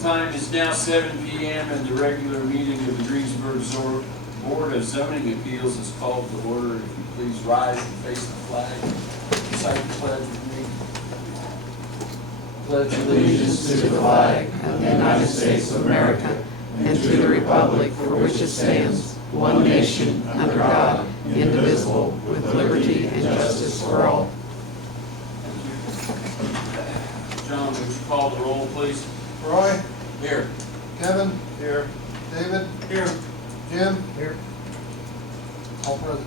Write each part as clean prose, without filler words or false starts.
time is now 7 p.m. and the regular meeting of the Greensburg Board of Zoning Appeals is called to order. If you please rise and face the flag, recite the pledge with me. Pledge Allegiance to the flag of the United States of America and to the republic for which it stands, one nation, under God, indivisible, with liberty and justice for all. John, would you call the roll, please? Roy? Here. Kevin? Here. David? Here. Jim? Here. All present.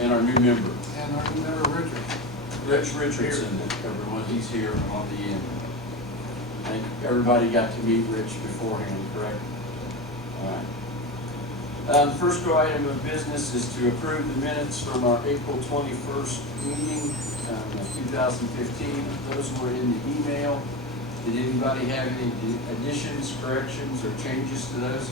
And our new member, And our new member, Richard. Rich Richardson. Everyone, he's here on the end. I think everybody got to meet Rich beforehand, correct? All right. The first item of business is to approve the minutes from our April 21st meeting, 2015. Those were in the email. Did anybody have any additions, corrections, or changes to those?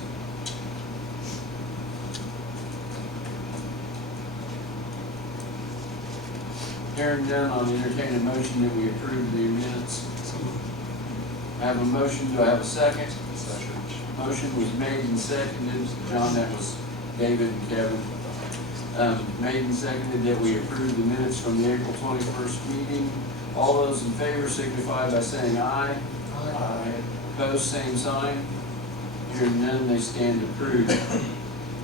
Hearing none, I'll entertain a motion that we approve the minutes. I have a motion. Do I have a second? Second. Motion was made and seconded. John, that was David and Kevin. Made and seconded that we approve the minutes from the April 21st meeting. All those in favor signify by saying aye. Aye. Opposed, same sign. Hearing none, they stand approved.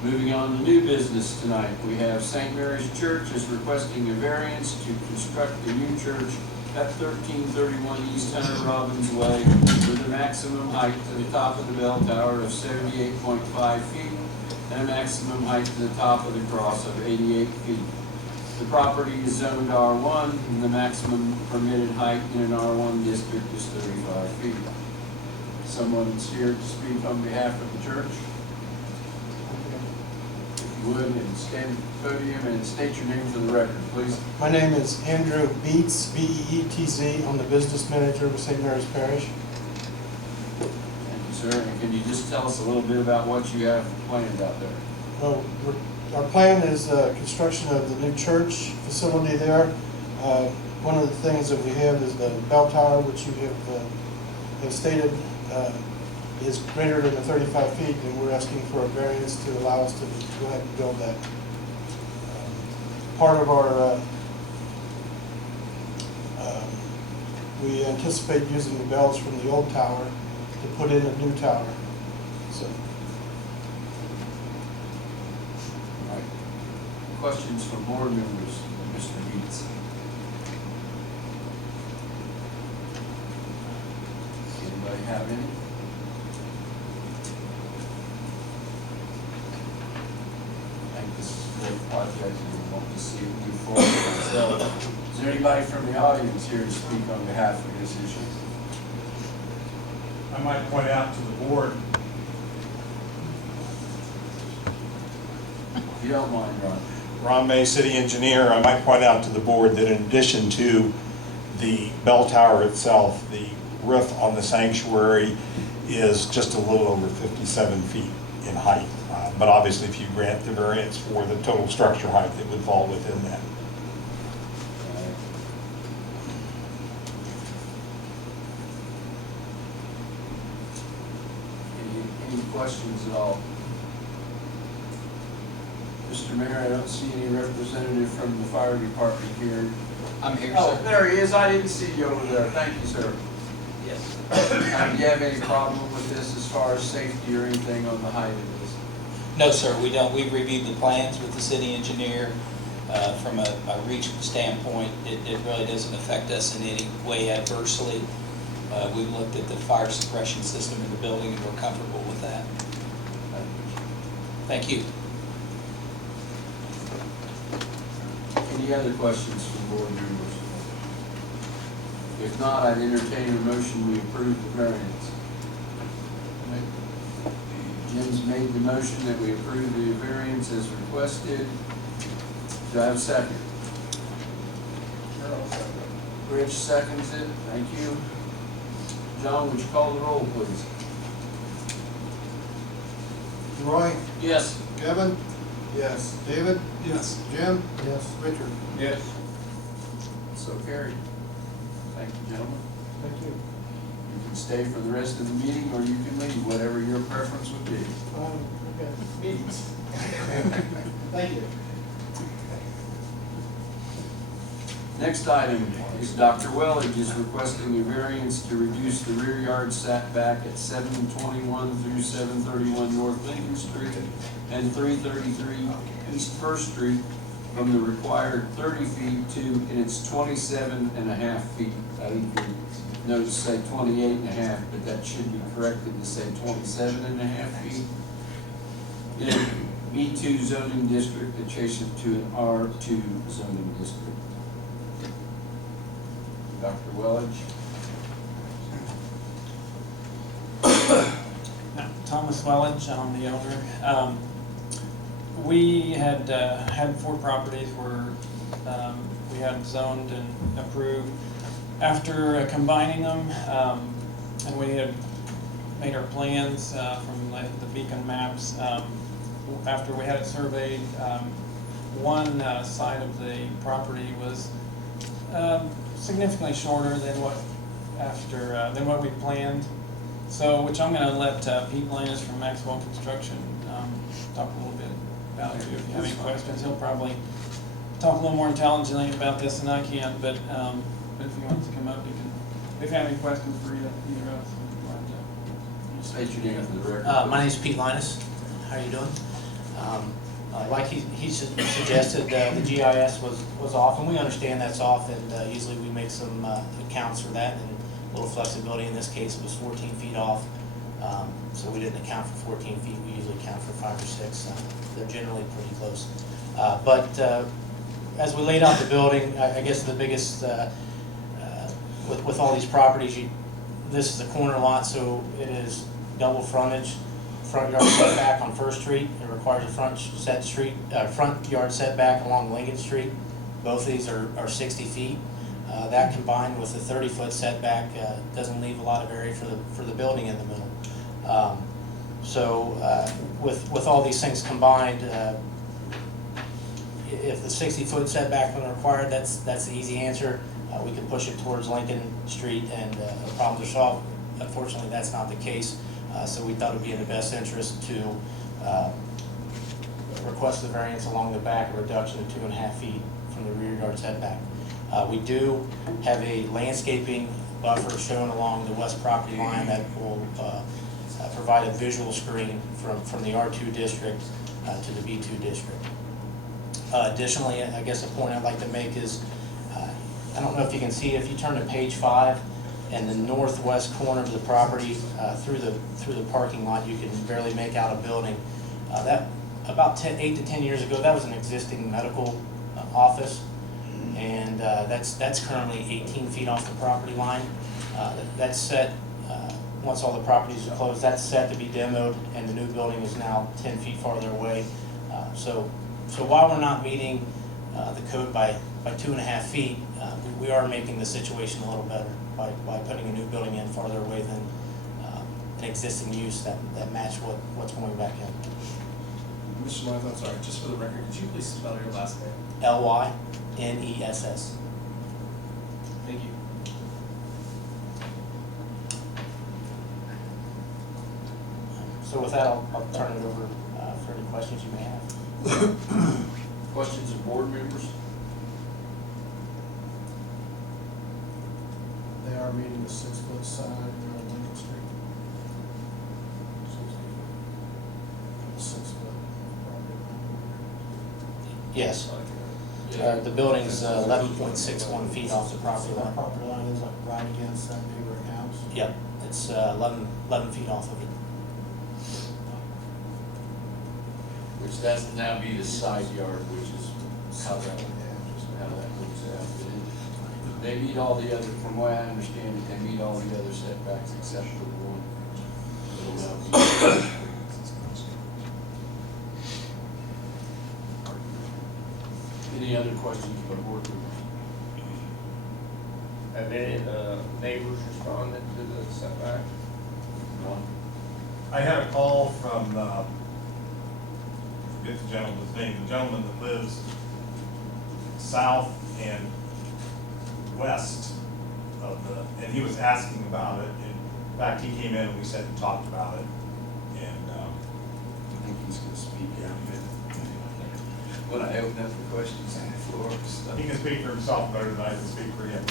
Moving on to new business tonight, we have St. Mary's Church is requesting a variance to construct a new church at 1331 East Hunter Robbins Way with a maximum height to the top of the bell tower of 78.5 feet and a maximum height to the top of the cross of 88 feet. The property is zoned R1 and the maximum permitted height in an R1 district is 35 feet. Someone's here to speak on behalf of the church. Would and stand at the podium and state your name for the record, please. My name is Andrew Beetz, B-E-E-T-Z. I'm the business manager of St. Mary's Parish. Thank you, sir. And can you just tell us a little bit about what you have planned out there? Our plan is construction of the new church facility there. One of the things that we have is the bell tower, which you have stated is greater than the 35 feet, and we're asking for a variance to allow us to go ahead and build that. Part of our, we anticipate using the bells from the old tower to put in a new tower. So, All right. Questions from board members, Mr. Beetz? Anybody have any? This is a great project and we want to see it move forward. So, is there anybody from the audience here to speak on behalf of this issue? I might point out to the board, If you don't mind, Ron. Ron May, city engineer, I might point out to the board that in addition to the bell tower itself, the roof on the sanctuary is just a little over 57 feet in height. But obviously, if you grant the variance for the total structure height, it would fall within that. Any questions at all? Mr. Mayor, I don't see any representative from the fire department here. I'm here, Oh, sir. there he is. I didn't see you over there. Thank you, sir. Yes. Do you have any problem with this as far as safety or anything on the height of this? No, sir, we don't. We've reviewed the plans with the city engineer. From a reach standpoint, it really doesn't affect us in any way adversely. We've looked at the fire suppression system in the building and we're comfortable with that. Thank you. Any other questions from board members? If not, I'd entertain a motion we approve the variance. Jim's made the motion that we approve the variance as requested. Do I have a second? Rich seconds it. Thank you. John, would you call the roll, please? Roy? Yes. Kevin? Yes. David? Yes. Jim? Yes. Richard? Yes. So carried. Thank you, gentlemen. Thank you. You can can stay for the rest of the meeting, or you can leave, whatever your preference would be. Okay, meetings. Thank you. Next item is Dr. Welage is requesting a variance to reduce the rear yard setback at 721 through 731 North Lincoln Street and 333 East First Street from the required 30 feet to, and it's 27.5 feet. I think your notes say 28.5, but that should be corrected to say 27.5 feet. In a B2 zoning district adjacent to an R2 zoning district. Dr. Welage. Thomas Welage, I'm the owner. We had had 4 properties where we had zoned and approved. After combining them, and we had made our plans from the beacon maps, after we had it surveyed, one side of the property was significantly shorter than what we planned. So, which I'm going to let Pete Lannis from Maxwell Construction talk a little bit about it. If you have any questions, he'll probably talk a little more intelligently about this than I can. But if he wants to come up, he can. If you have any questions for either of us, State your name for the record. My name is Pete Linus. How are you doing? Like he suggested, the GIS was off, and we understand that's off, and usually we make some accounts for that, and a little flexibility. In this case, it was 14 feet off, so we didn't account for 14 feet. We usually account for 5 or 6. They're generally pretty close. But as we laid out the building, I guess the biggest, with all these properties, this is a corner lot, so it is double frontage. Front yard setback on First Street. It requires a front yard setback along Lincoln Street. Both of these are 60 feet. That combined with the 30-foot setback doesn't leave a lot of area for the building in the middle. With all these things combined, if the 60-foot setback was required, that's the easy answer. We can push it towards Lincoln Street and the problems are solved. Unfortunately, that's not the case. So we thought it would be in the best interest to request the variance along the back, a reduction of 2.5 feet from the rear yard setback. We do have a landscaping buffer shown along the west property line that will provide a visual screen from the R2 district to the B2 district. Additionally, I guess a point I'd like to make is, I don't know if you can see, if you turn to page 5, in the northwest corner of the property, through the parking lot, you can barely make out a building. That about 8 to 10 years ago, that was an existing medical office, and that's currently 18 feet off the property line. That's set, once all the properties are closed, that's set to be demoed, and the new building is now 10 feet farther away. So while we're not meeting the code by 2.5 feet, we are making the situation a little better by putting a new building in farther away than an existing use that match what's going back in. Mr. Lyons, I'm sorry, just for the record, could you please spell your last name? Lyness. Thank you. So with that, I'll turn it over for any questions you may have. Questions of board members? They are meeting the 6-foot side there on Lincoln Street. 6 foot. Yes. The building's 11.61 feet off the property line. Property line is like right against that neighboring house. Yep, it's 11 feet off of it. Which that's now be the side yard, which is how that works out. They meet all the other, from what I understand it, they meet all the other setbacks except for the one. Any other questions by board members? Have any neighbors responded to the setback? None? I had a call from, forget the gentleman's name, the gentleman that lives south and west of and he was asking about it, and fact, he came in and we sat and talked about it, and, I think he's gonna speak in a minute. When I open up the questions on the floor, so. he can speak for himself better than I can speak for him.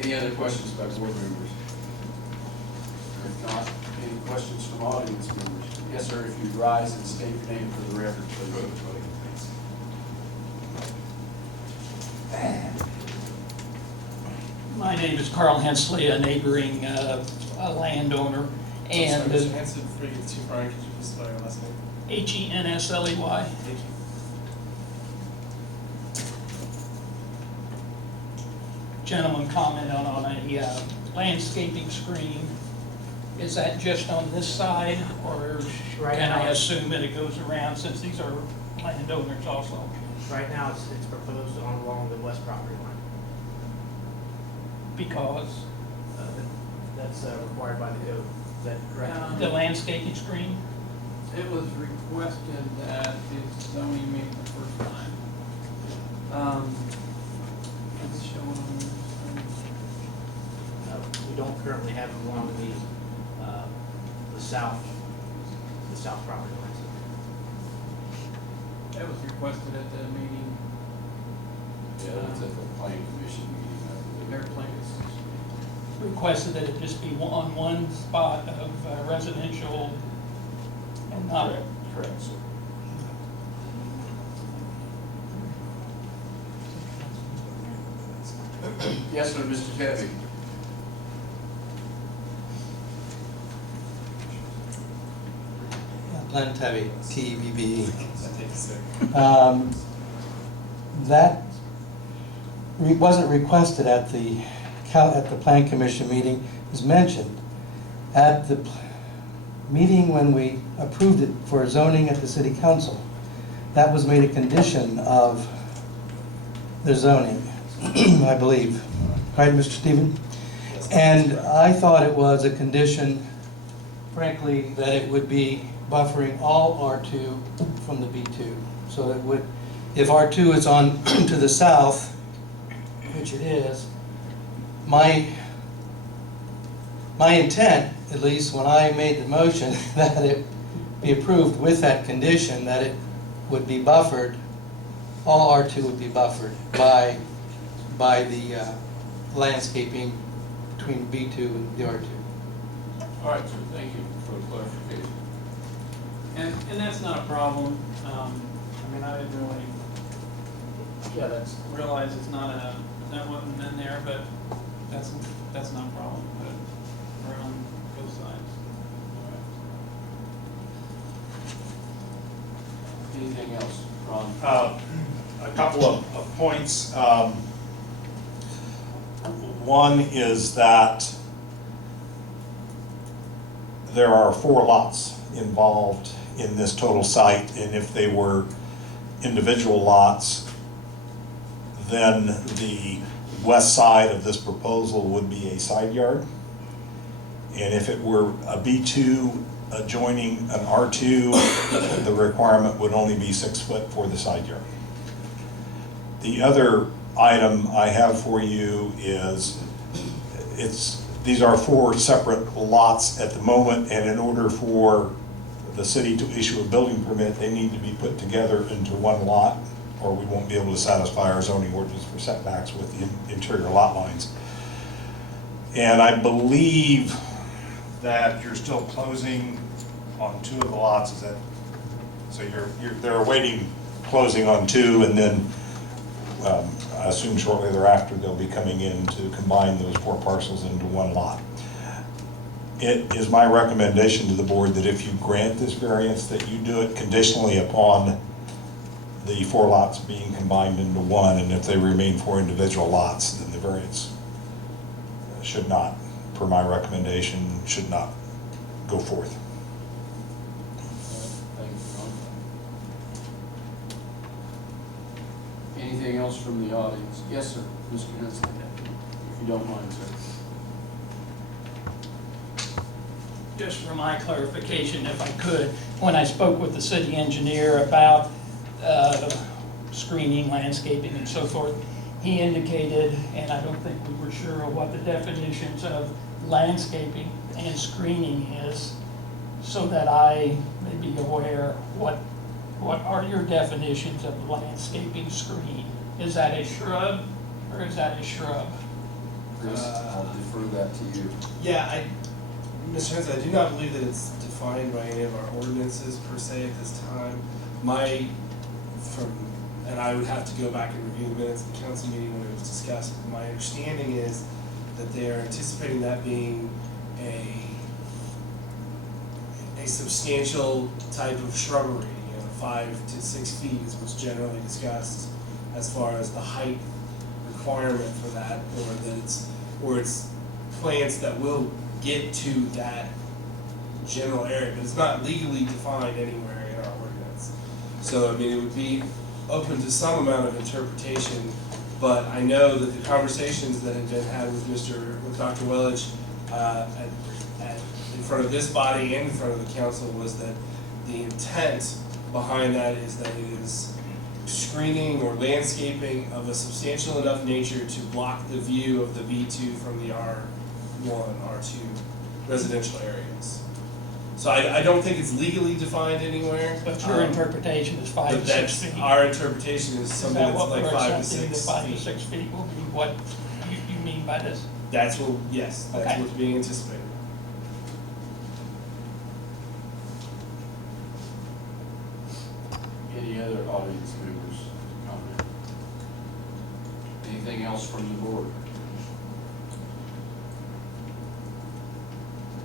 Any other questions by board members? If not, any questions from audience members? Yes, sir, if you'd rise and state your name for the record, please. My name is Carl Hensley, a neighboring landowner, and Mr. Hanson, before you get too far, could you please spell your last name? Hensley. Thank you. Gentleman commented on a landscaping screen. Is that just on this side, or Right can I now- assume that it goes around since these are landowners also? Right now, it's proposed along the west property line. Because That's required by the code. Is that correct? the landscaping screen, It was requested at the zoning meeting the first time. It's showing on We don't currently have it along the south property lines. That was requested at the meeting, Yeah, that's at the planning commission meeting, I their believe. plans. requested that it just be on one spot of residential and not. Correct, sir. Yes, sir, Mr. Tevy. Glenn Tevy, TEVB. That takes a second. That wasn't requested at the Plan Commission meeting, it was mentioned. At the meeting when we approved it for zoning at the City Council, that was made a condition of the zoning, I believe. Right, Mr. Stephen? And I thought it was a condition, frankly, that it would be buffering all R2 from the B2. So it would, if R2 is on to the south, which it is, my intent, at least when I made the motion, that it be approved with that condition, that it would be buffered, all R2 would be buffered by the landscaping between B2 and the R2. All right, sir, thank you for the clarification. And that's not a problem. I mean, I didn't really realize it's not that wasn't in there, but that's not a problem. But we're on both sides. Anything else, Ron? A couple of points. One is that there are 4 lots involved in this total site, and if they were individual lots, then the west side of this proposal would be a side yard. And if it were a B2 adjoining an R2, the requirement would only be 6 foot for the side yard. The other item I have for you is, these are 4 separate lots at the moment, and in order for the city to issue a building permit, they need to be put together into one lot, or we won't be able to satisfy our zoning ordinance for setbacks with the interior lot lines. And I believe that you're still closing on 2 of the lots, is that, so they're awaiting closing on 2, and then I assume shortly thereafter they'll be coming in to combine those 4 parcels into one lot. It is my recommendation to the board that if you grant this variance, that you do it conditionally upon the 4 lots being combined into one, and if they remain 4 individual lots, then the variance should not, per my recommendation, should not go forth. Thank you, Ron. Anything else from the audience? Yes, sir, Mr. Hensley, if you don't mind, sir. Just for my clarification, if I could, when I spoke with the city engineer about screening, landscaping, and so forth, he indicated, and I don't think we were sure of what the definitions of landscaping and screening is, so that I may be aware what are your definitions of landscaping screen? Is that a shrub or is that a shrub? Chris, I'll defer that to you. Yeah, Mr. Hens, I do not believe that it's defined by any of our ordinances per se at this time. And I would have to go back and review the minutes of the council meeting when it was discussed. My understanding is that they are anticipating that being a substantial type of shrubbery, 5 to 6 feet is what's generally discussed as far as the height requirement for that, or it's plants that will get to that general area, but it's not legally defined anywhere in our ordinance. So, I mean, it would be open to some amount of interpretation, but I know that the conversations that had been had with Dr. Welage in front of this body and in front of the council was that the intent behind that is that it is screening or landscaping of a substantial enough nature to block the view of the B2 from the R1, R2 residential areas. So I don't think it's legally defined anywhere. But your interpretation is 5 to 6 feet. Our interpretation is something that's like 5 to 6 feet. The 5 to 6 feet will be what you mean by this? That's what's being anticipated. Any other audience members comment? Anything else from the board?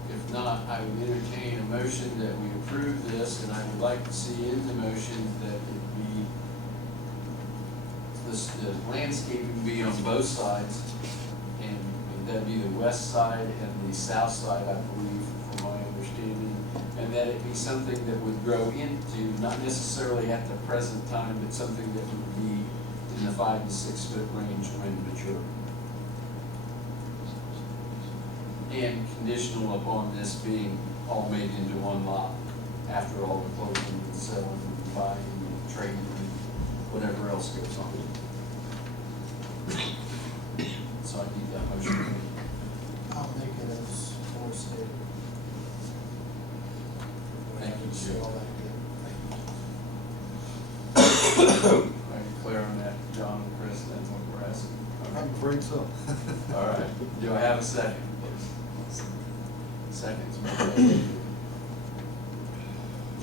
If not, I would entertain a motion that we approve this, and I would like to see in the motion that it be, the landscaping be on both sides, and that'd be the west side and the south side, I believe, from my understanding, and that it be something that would grow into, not necessarily at the present time, but something that would be in the 5 to 6 foot range when mature. And conditional upon this being all made into one lot after all the closing and selling and buying and trading and whatever else goes on. So I need that motion. I'll make it as stated. Thank you, See Jim. all that Are you clear on that, John and Chris, that's what we're asking? Okay. I'm afraid so. All right, do I have a second, please? Seconds.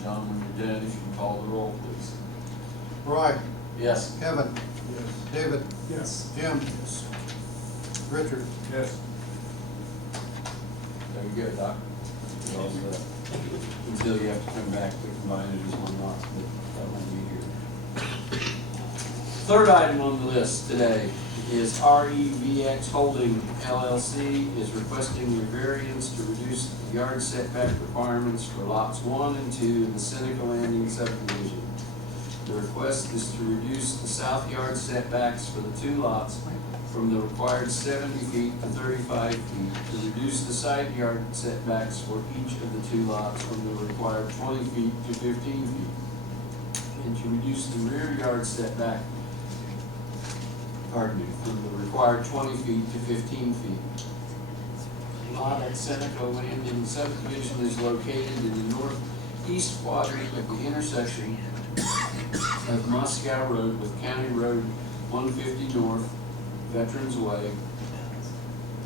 John, when you're done, if you can call the roll, please. Roy, Yes. Kevin, Yes. David, Yes. Jim, Richard. Yes. Very good, Doc. You're all set. Until you have to come back to combine it as one lot, but that won't be here. Third item on the list today is REVX Holding LLC is requesting a variance to reduce the yard setback requirements for lots 1 and 2 in the Seneca Landing subdivision. The request is to reduce the south yard setbacks for the 2 lots from the required 70 feet to 35 feet, to reduce the side yard setbacks for each of the 2 lots from the required 20 feet to 15 feet, and to reduce the rear yard setback from the required 20 feet to 15 feet. The lot at Seneca Landing subdivision is located in the northeast quadrant of the intersection of Moscow Road with County Road 150 North, Veterans Way,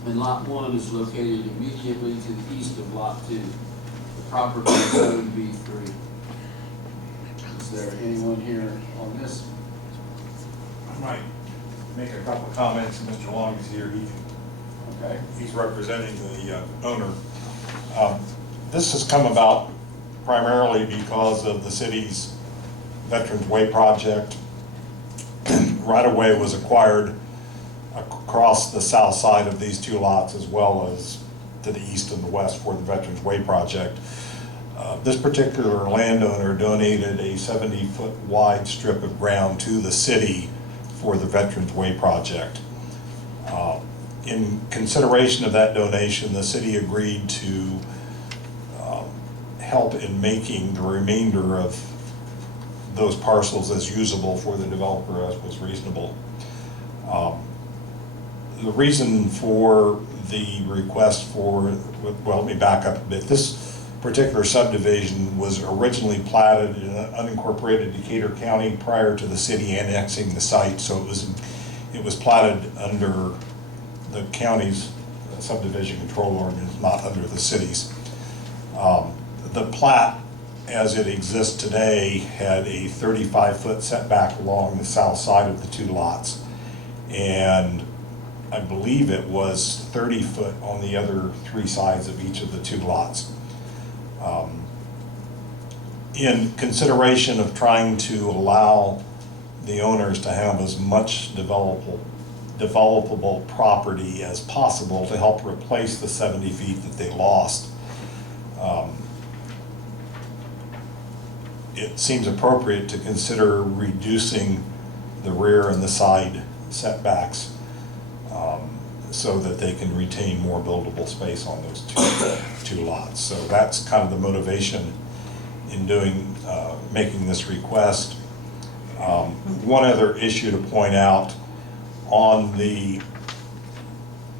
and Lot 1 is located immediately to the east of Lot 2. The property is Zone B3. Is there anyone here on this? I might make a couple of comments, and Mr. Long is here. Okay. He's representing the owner. This has come about primarily because of the city's Veterans Way project. Right-of-way was acquired across the south side of these 2 lots, as well as to the east and the west for the Veterans Way project. This particular landowner donated a 70-foot wide strip of ground to the city for the Veterans Way project. In consideration of that donation, the city agreed to help in making the remainder of those parcels as usable for the developer as was reasonable. The reason for the request for, well, let me back up a bit. This particular subdivision was originally platted in unincorporated Decatur County prior to the city annexing the site, so it was platted under the county's subdivision control ordinance, not under the city's. The plat, as it exists today, had a 35-foot setback along the south side of the two lots, and I believe it was 30 foot on the other three sides of each of the two lots. In consideration of trying to allow the owners to have as much developable property as possible to help replace the 70 feet that they lost, it seems appropriate to consider reducing the rear and the side setbacks so that they can retain more buildable space on those two lots. So that's kind of the motivation in making this request. One other issue to point out, on the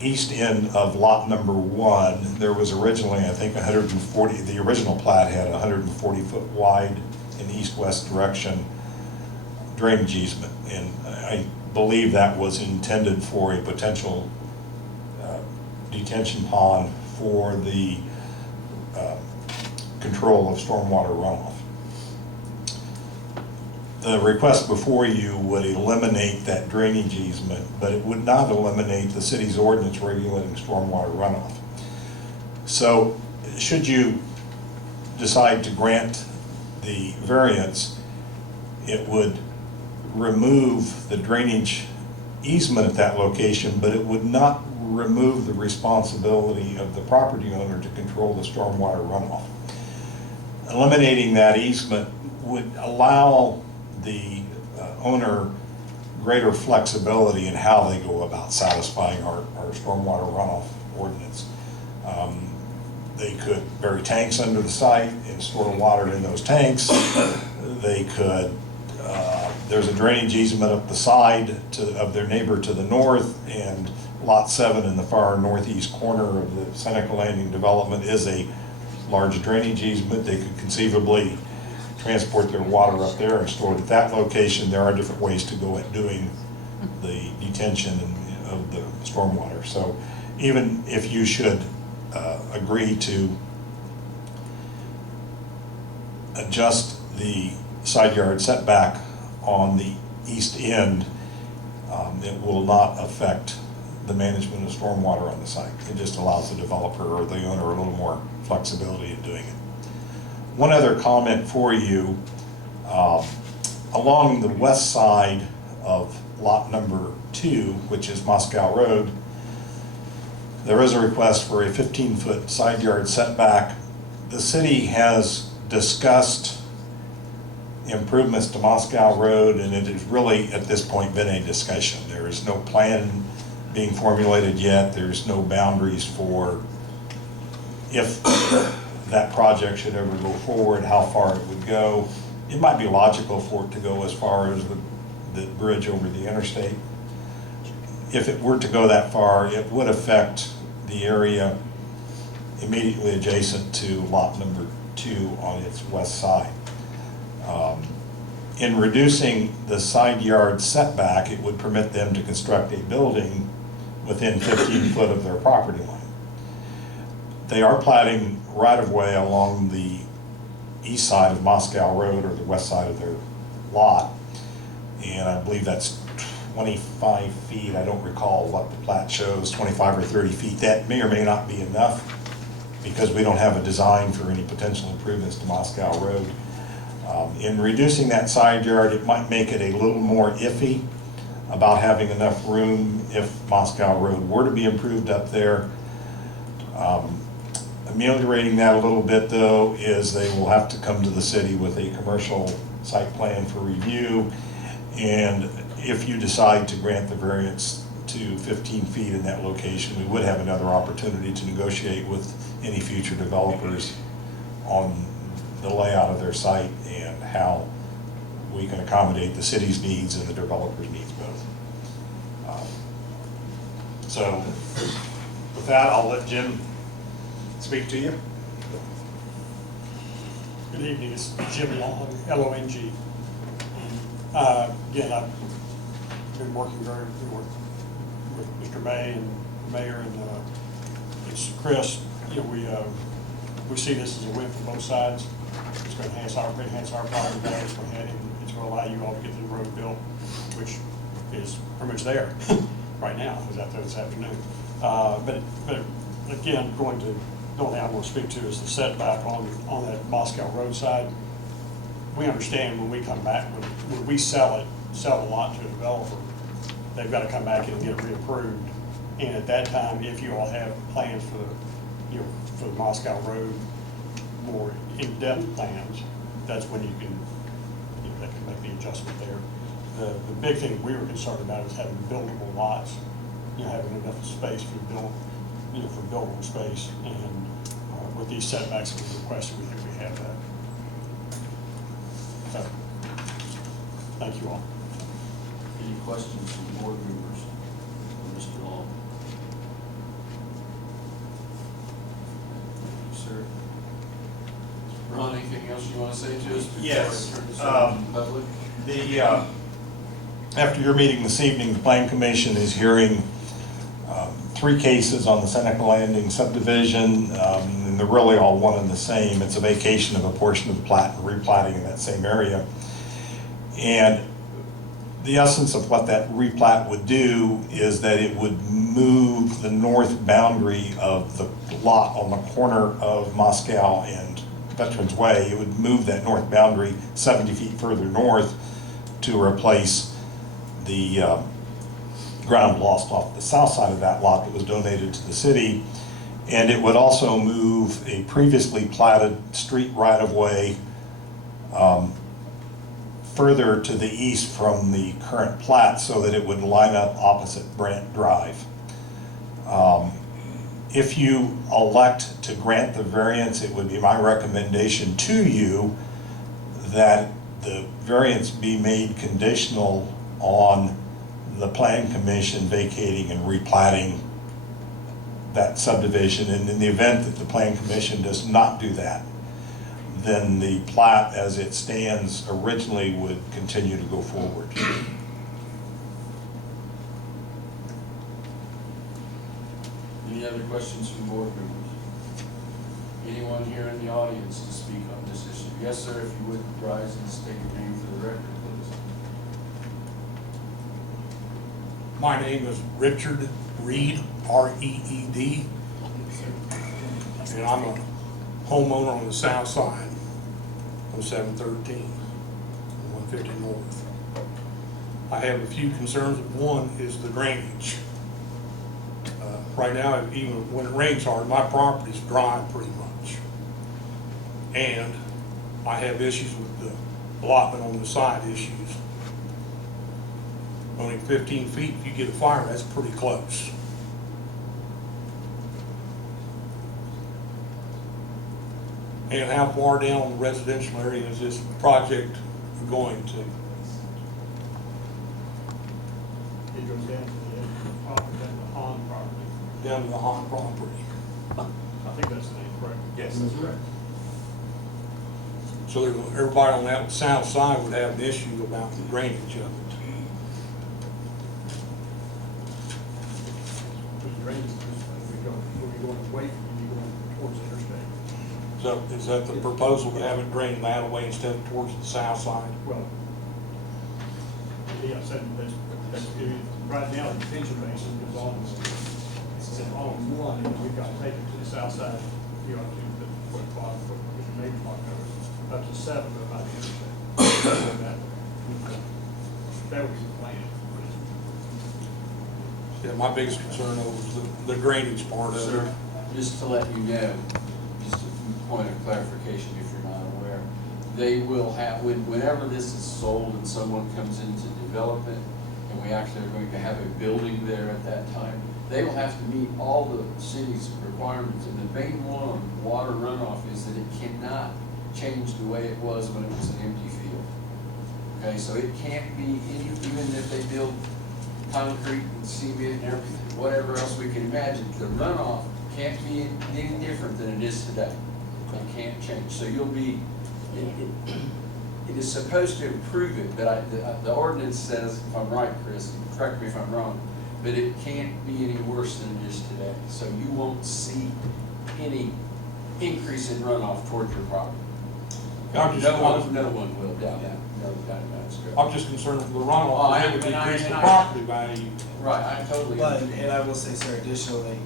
east end of lot number 1, there was originally, I think, 140, the original plat had 140 foot wide in east-west direction drainage easement, and I believe that was intended for a potential detention pond for the control of stormwater runoff. The request before you would eliminate that drainage easement, but it would not eliminate the city's ordinance regulating stormwater runoff. So should you decide to grant the variance, it would remove the drainage easement at that location, but it would not remove the responsibility of the property owner to control the stormwater runoff. Eliminating that easement would allow the owner greater flexibility in how they go about satisfying our stormwater runoff ordinance. They could bury tanks under the site and store water in those tanks. They could, there's a drainage easement up the side of their neighbor to the north, and Lot 7 in the far northeast corner of the Seneca Landing development is a large drainage easement. They could conceivably transport their water up there and store it at that location. There are different ways to go at doing the detention of the stormwater. So even if you should agree to adjust the side yard setback on the east end, it will not affect the management of stormwater on the site. It just allows the developer or the owner a little more flexibility in doing it. One other comment for you, along the west side of lot number 2, which is Moscow Road, there is a request for a 15-foot side yard setback. The city has discussed improvements to Moscow Road, and it has really at this point been a discussion. There is no plan being formulated yet. There's no boundaries for if that project should ever go forward, how far it would go. It might be logical for it to go as far as the bridge over the interstate. If it were to go that far, it would affect the area immediately adjacent to lot number 2 on its west side. In reducing the side yard setback, it would permit them to construct a building within 15 foot of their property line. They are platting right-of-way along the east side of Moscow Road, or the west side of their lot, and I believe that's 25 feet. I don't recall what the plat shows, 25 or 30 feet. That may or may not be enough because we don't have a design for any potential improvements to Moscow Road. In reducing that side yard, it might make it a little more iffy about having enough room if Moscow Road were to be improved up there. Ameliorating that a little bit, though, is they will have to come to the city with a commercial site plan for review, and if you decide to grant the variance to 15 feet in that location, we would have another opportunity to negotiate with any future developers on the layout of their site and how we can accommodate the city's needs and the developer's needs both. So with that, I'll let Jim speak to you. Good evening, it's Jim Long, Long. Again, I've been working very with Mr. May and Mayor and it's Chris. You know, we see this as a win for both sides. It's going to enhance our property value. It's going to allow you all to get the road built, which is pretty much there right now. I was out there this afternoon. But again, the only thing I want to speak to is the setback on that Moscow Road side. We understand when we come back, when we sell the lot to a developer, they've got to come back in and get it reapproved. And at that time, if you all have plans for the Moscow Road, more in-depth plans, that's when you can make the adjustment there. The big thing we were concerned about is having buildable lots, having enough space for buildable space. And with these setbacks that we requested, we think we have that. So, thank you all. Any questions from board members for Mr. Long? Thank you, sir. Ron, anything else you want to say to us before Yes. I turn this over to the public? After your meeting this evening, the Plan Commission is hearing 3 cases on the Seneca Landing subdivision, and they're really all one and the same. It's a vacation of a portion of the plat and replatting in that same area. And the essence of what that replat would do is that it would move the north boundary of the lot on the corner of Moscow and Veterans Way. It would move that north boundary 70 feet further north to replace the ground lost off the south side of that lot that was donated to the city. And it would also move a previously platted street right-of-way further to the east from the current plat so that it would line up opposite Brant Drive. If you elect to grant the variance, it would be my recommendation to you that the variance be made conditional on the Plan Commission vacating and replatting that subdivision. And in the event that the Plan Commission does not do that, then the plat as it stands originally would continue to go forward. Any other questions from board members? Anyone here in the audience to speak on this issue? Yes, sir, if you would rise and state your name for the record, please. My name is Richard Reed, R-E-E-D, and I'm a homeowner on the south side on 713, 150 North. I have a few concerns. One is the drainage. Right now, even when it rains hard, my property's dry pretty much. And I have issues with the allotment on the side issues. Only 15 feet, if you get a fire, that's pretty close. And how far down the residential area is this project going to? It goes down to the edge of the property, down to the Hahn property. Down to the Hahn property. I think that's the name, correct? Yes, that's correct. So everybody on that south side would have an issue about the drainage of it. The drainage is going away from you, going towards the interstate. So is that the proposal to have it drain that way instead of towards the south side? Well, yeah, so that's right now the detention basin is on one, and we've got to take it to the south side, to the maybe up to 7 by the interstate. That would be the plan. Yeah, my biggest concern was the drainage part of it. Sir, just to let you know, just a point of clarification if you're not aware, they will have, whenever this is sold and someone comes in to develop it, and we actually are going to have a building there at that time, they will have to meet all the city's requirements. And the main one on water runoff is that it cannot change the way it was when it was an empty field. Okay, so it can't be even if they build concrete and cement and everything, whatever else we can imagine, the runoff can't be any different than it is today. It can't change. So you'll be, it is supposed to improve it, but the ordinance says, if I'm right, Chris, correct me if I'm wrong, but it can't be any worse than it is today. So you won't see any increase in runoff toward your property. No one will doubt that. No doubt about it. I'm just concerned with the Oh, runoff, I- it would and I- decrease the and I- property value. Right, I totally But, understand. and I will say, sir, additionally,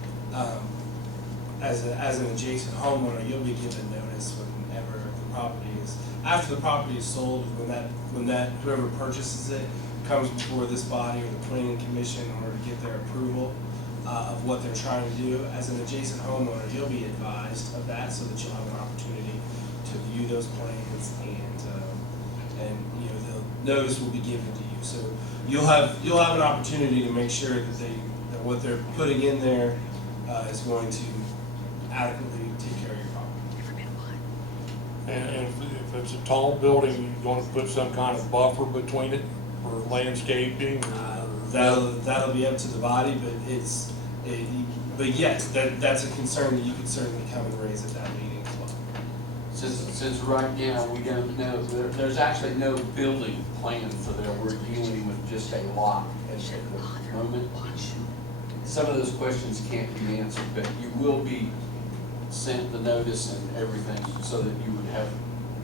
as an adjacent homeowner, you'll be given notice whenever the property is, after the property is sold, when that, whoever purchases it comes before this body or the planning commission in order to get their approval of what they're trying to do. As an adjacent homeowner, you'll be advised of that so that you'll have an opportunity to view those plans and you know, the notice will be given to you. So you'll have an opportunity to make sure that what they're putting in there is going to adequately take care of your property. And if it's a tall building, you're gonna put some kind of buffer between it for landscaping or? That'll be up to the body, but yes, that's a concern that you could certainly come and raise at that meeting as well. Since right now, we don't know, there's actually no building plan for there. We're dealing with just a lot at the moment. Some of those questions can't be answered, but you will be sent the notice and everything so that you would have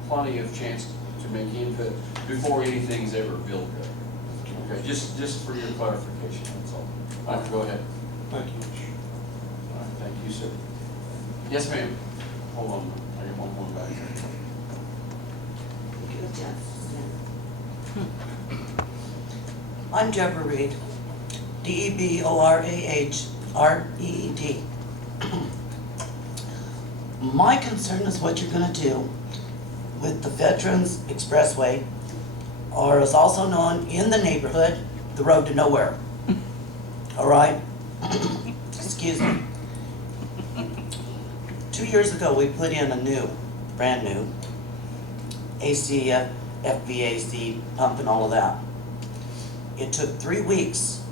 plenty of chance to make input before anything's ever built there. Okay, just for your clarification, that's all. All right, go ahead. Thank you. All right, thank you, sir. Yes, ma'am. Hold on, I got one more back there. I'm Deborah Reed, DEBORAHREED. My concern is what you're going to do with the Veterans Expressway, or is also known in the neighborhood, the road to nowhere. All right? Excuse me. 2 years ago, we put in a brand new AC, FVAC pump and all of that. It took 3 weeks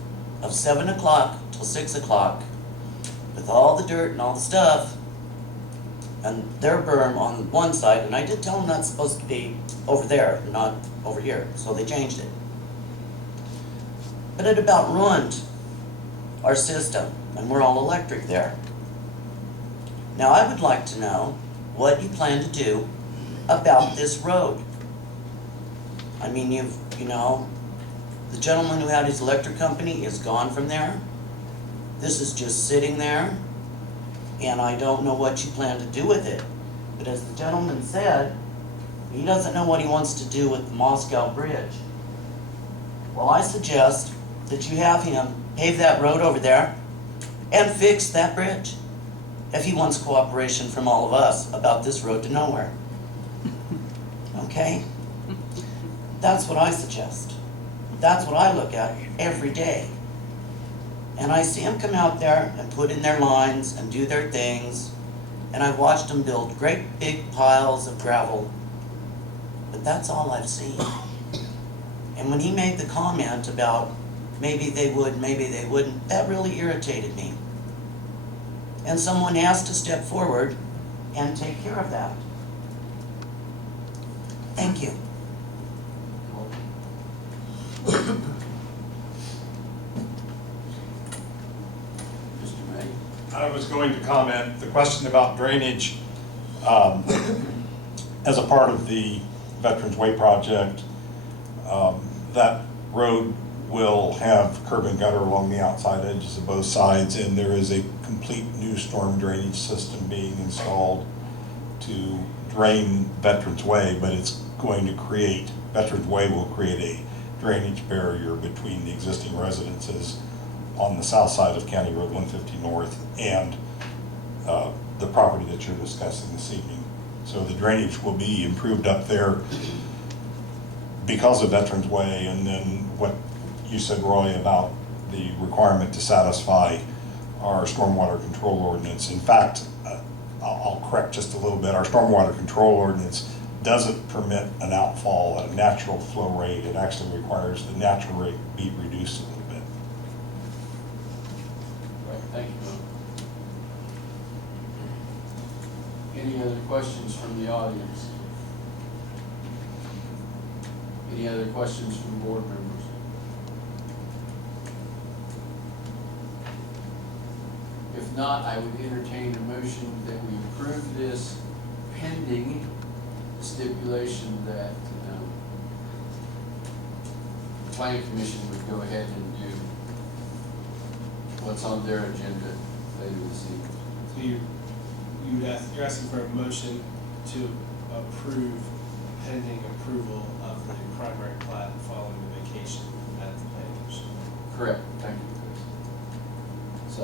of 7 o'clock till 6 o'clock with all the dirt and all the stuff and their berm on one side, and I did tell them that's supposed to be over there, not over here, so they changed it. But it about ruined our system, and we're all electric there. Now I would like to know what you plan to do about this road. I mean, the gentleman who had his electric company is gone from there. This is just sitting there, and I don't know what you plan to do with it. But as the gentleman said, he doesn't know what he wants to do with the Moscow Bridge. Well, I suggest that you have him pave that road over there and fix that bridge if he wants cooperation from all of us about this road to nowhere. Okay? That's what I suggest. That's what I look at every day. And I see them come out there and put in their lines and do their things, and I've watched them build great big piles of gravel, but that's all I've seen. And when he made the comment about maybe they would, maybe they wouldn't, that really irritated me. And someone has to step forward and take care of that. Thank you. Mr. May? I was going to comment, the question about drainage, as a part of the Veterans Way project, that road will have curb and gutter along the outside edges of both sides, and there is a complete new storm drainage system being installed to drain Veterans Way, but it's going to create, Veterans Way will create a drainage barrier between the existing residences on the south side of County Road 150 North and the property that you're discussing this evening. So the drainage will be improved up there because of Veterans Way, and then what you said, Roy, about the requirement to satisfy our stormwater control ordinance. In fact, I'll correct just a little bit. Our stormwater control ordinance doesn't permit an outfall at a natural flow rate. It actually requires the natural rate be reduced a little bit. Any other questions from the audience? Any other questions from board members? If not, I would entertain a motion that we approve this pending stipulation that the planning commission would go ahead and do what's on their agenda later this evening. So you're asking for a motion to approve pending approval of the primary plat following the vacation at the planning commission. Correct, thank you, Chris. So,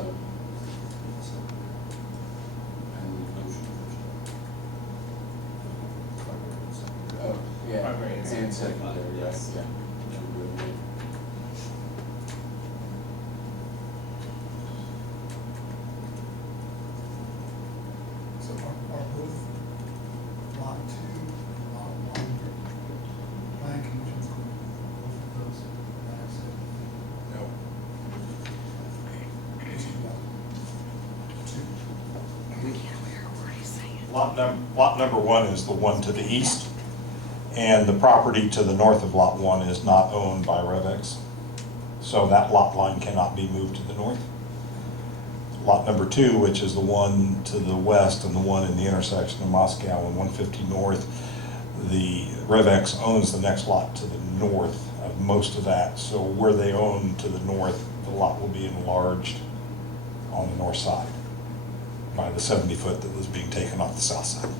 I need a motion first. Oh, yeah, Primary and and secondary, right, yes. yeah. So are both lot 2 and lot 1, plan commission both of those accept? No. Lot number 1 is the one to the east, and the property to the north of lot 1 is not owned by REVX. So that lot line cannot be moved to the north. Lot number 2, which is the one to the west and the one in the intersection of Moscow and 150 North, the REVX owns the next lot to the north of most of that. So where they own to the north, the lot will be enlarged on the north side by the 70-foot that was being taken off the south side.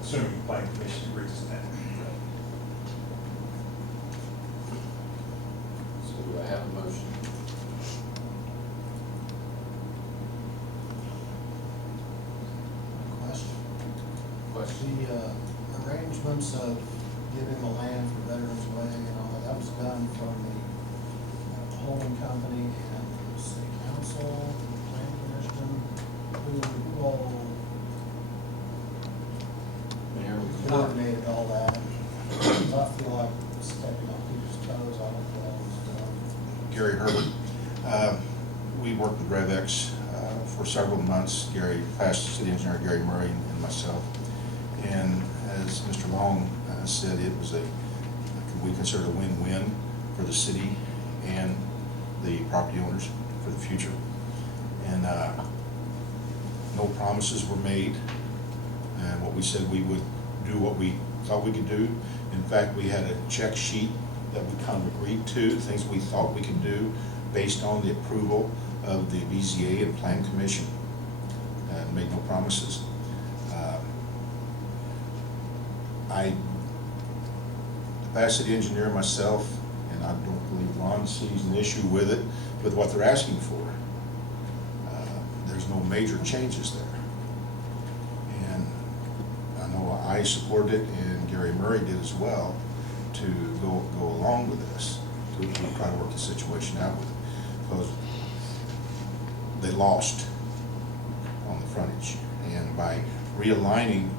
Assuming the planning commission agrees to that. So do I have a motion? Question. The arrangements of giving the land for Veterans Way and all that was done from the holding company and the city council, the planning commission, who all Mayor, we coordinated all that. I feel like stepping on people's toes, I don't know what was done. Gary Herbert. We worked with REVX for several months. Gary, past city engineer Gary Murray and myself. And as Mr. Long said, it was we consider a win-win for the city and the property owners for the future. And no promises were made. And what we said, we would do what we thought we could do. In fact, we had a check sheet that we kind of agreed to, things we thought we could do based on the approval of the BZA and Plan Commission, and made no promises. The past city engineer, myself, and I don't believe Ron sees an issue with it, with what they're asking for. There's no major changes there. And I know I supported it, and Gary Murray did as well, to go along with this, to try to work the situation out with it, because they lost on the frontage. And by realigning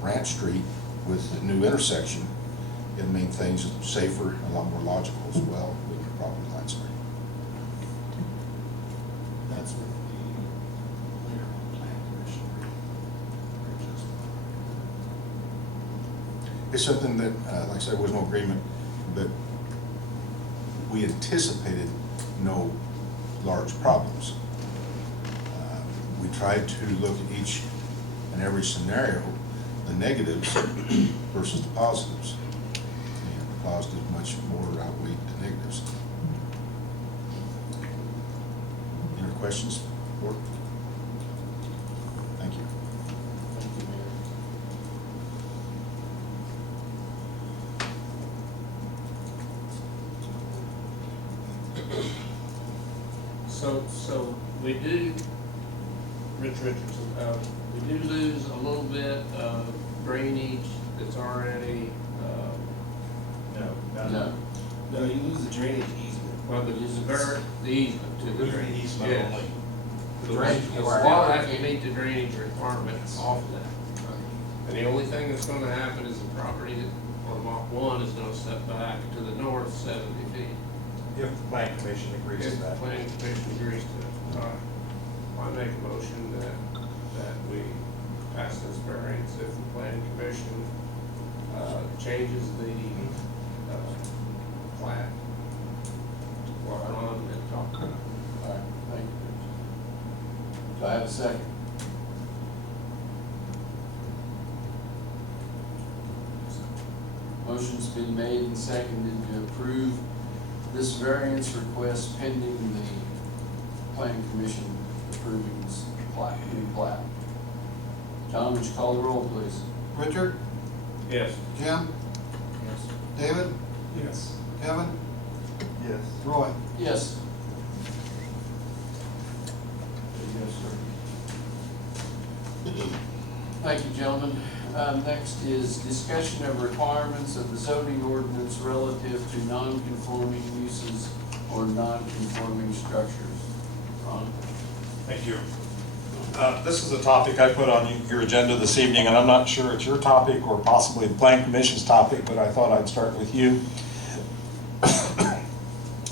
Branch Street with the new intersection, it made things safer and a lot more logical as well with the property lines there. That's with the later on plan commission. It's something that, like I said, there was no agreement, but we anticipated no large problems. We tried to look at each and every scenario, the negatives versus the positives. And the positives much more outweighed the negatives. Any other questions? Board? Thank you. Thank you, Mayor. So we do, Rich Richardson, we do lose a little bit of drainage that's already, No. No, you lose the drainage easement. well, the easement to the Losing the drainage. easement Yes. only. The drainage, the water has to meet the drainage requirements off of that. And the only thing that's gonna happen is the property on lot 1 is gonna set back to the north 70 feet. If the planning commission agrees If to the that. planning commission agrees to it, all right. I make a motion that we pass this variance if the planning commission, changes the, plat. Well, I don't know what to talk about. All right, thank you. Do I have a second? Motion's been made and seconded to approve this variance request pending the planning commission approving this plat, new plat. John, would you call the roll, please? Richard, Yes. Jim, David, Yes. Kevin, Yes. Roy. Yes. Yes, sir. Thank you, gentlemen. Next is discussion of requirements of the zoning ordinance relative to non-conforming uses or non-conforming structures. Ron? Thank you. This is a topic I put on your agenda this evening, and I'm not sure it's your topic or possibly the Plan Commission's topic, but I thought I'd start with you.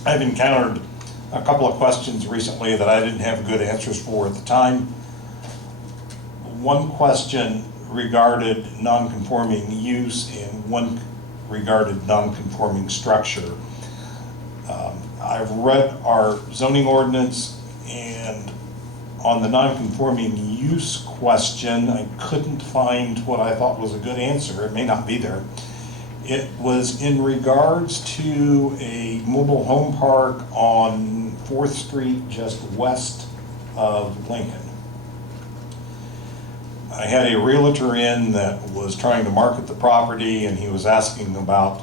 I've encountered a couple of questions recently that I didn't have good answers for at the time. One question regarded non-conforming use and one regarded non-conforming structure. I've read our zoning ordinance, and on the non-conforming use question, I couldn't find what I thought was a good answer. It may not be there. It was in regards to a mobile home park on 4th Street, just west of Lincoln. I had a realtor in that was trying to market the property, and he was asking about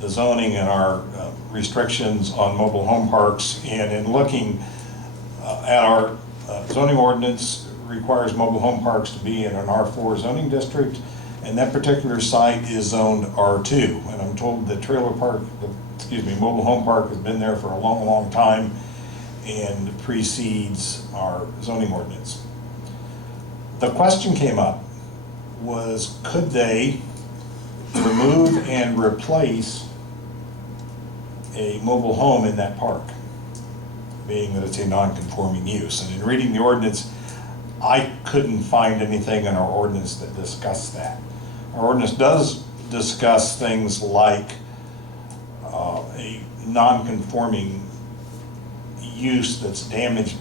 the zoning and our restrictions on mobile home parks. And in looking at our zoning ordinance, requires mobile home parks to be in an R4 zoning district, and that particular site is zoned R2. And I'm told the mobile home park has been there for a long, long time and precedes our zoning ordinance. The question came up was, could they remove and replace a mobile home in that park, being that it's a non-conforming use? And in reading the ordinance, I couldn't find anything in our ordinance that discussed that. Our ordinance does discuss things like a non-conforming use that's damaged.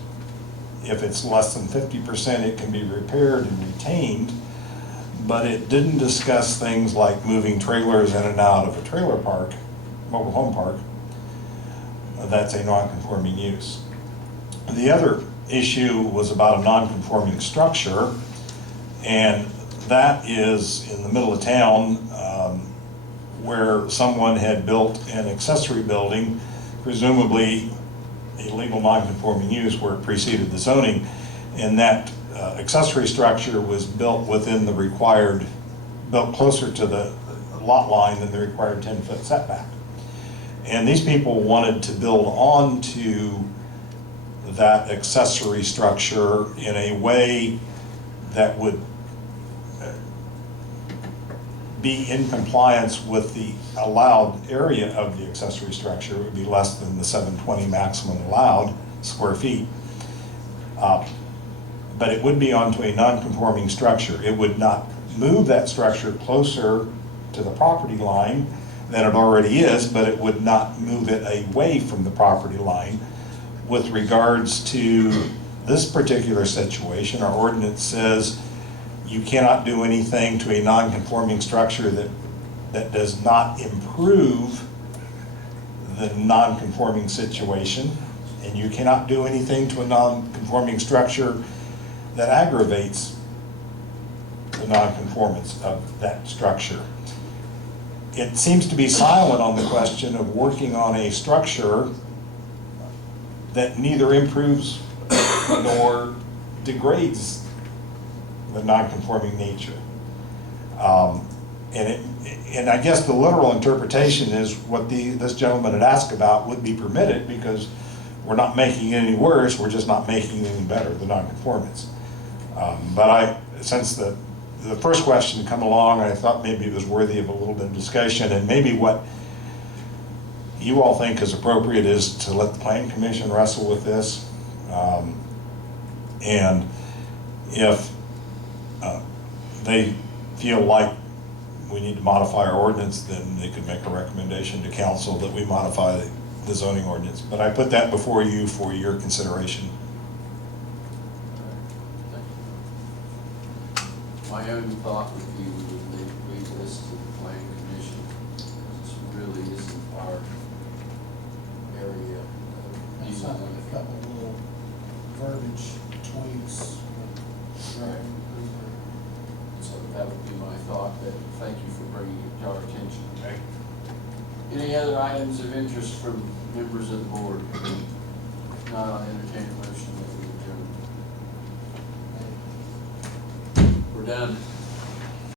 If it's less than 50%, it can be repaired and retained, but it didn't discuss things like moving trailers in and out of a trailer park, mobile home park. That's a non-conforming use. The other issue was about a non-conforming structure, and that is in the middle of town where someone had built an accessory building, presumably a legal non-conforming use where it preceded the zoning, and that accessory structure was built within the required, built closer to the lot line than the required 10-foot setback. And these people wanted to build onto that accessory structure in a way that would be in compliance with the allowed area of the accessory structure. It would be less than the 720 maximum allowed square feet. But it would be onto a non-conforming structure. It would not move that structure closer to the property line than it already is, but it would not move it away from the property line. With regards to this particular situation, our ordinance says you cannot do anything to a non-conforming structure that does not improve the non-conforming situation, and you cannot do anything to a non-conforming structure that aggravates the non-conformance of that structure. It seems to be silent on the question of working on a structure that neither improves nor degrades the non-conforming nature. And I guess the literal interpretation is what this gentleman had asked about would be permitted, because we're not making it any worse, we're just not making it any better, the non-conformance. But since the first question had come along, I thought maybe it was worthy of a little bit of discussion, and maybe what you all think is appropriate is to let the planning commission wrestle with this. And if they feel like we need to modify our ordinance, then they could make a recommendation to council that we modify the zoning ordinance. But I put that before you for your consideration. My own thought would be we would leave this to the planning commission. This really isn't our area of It's not like a couple little verbiage tweaks. Right. So that would be my thought, that thank you for bringing it to our attention. Okay. Any other items of interest from members of the board? If not, I'll entertain a motion that we adjourn. We're done.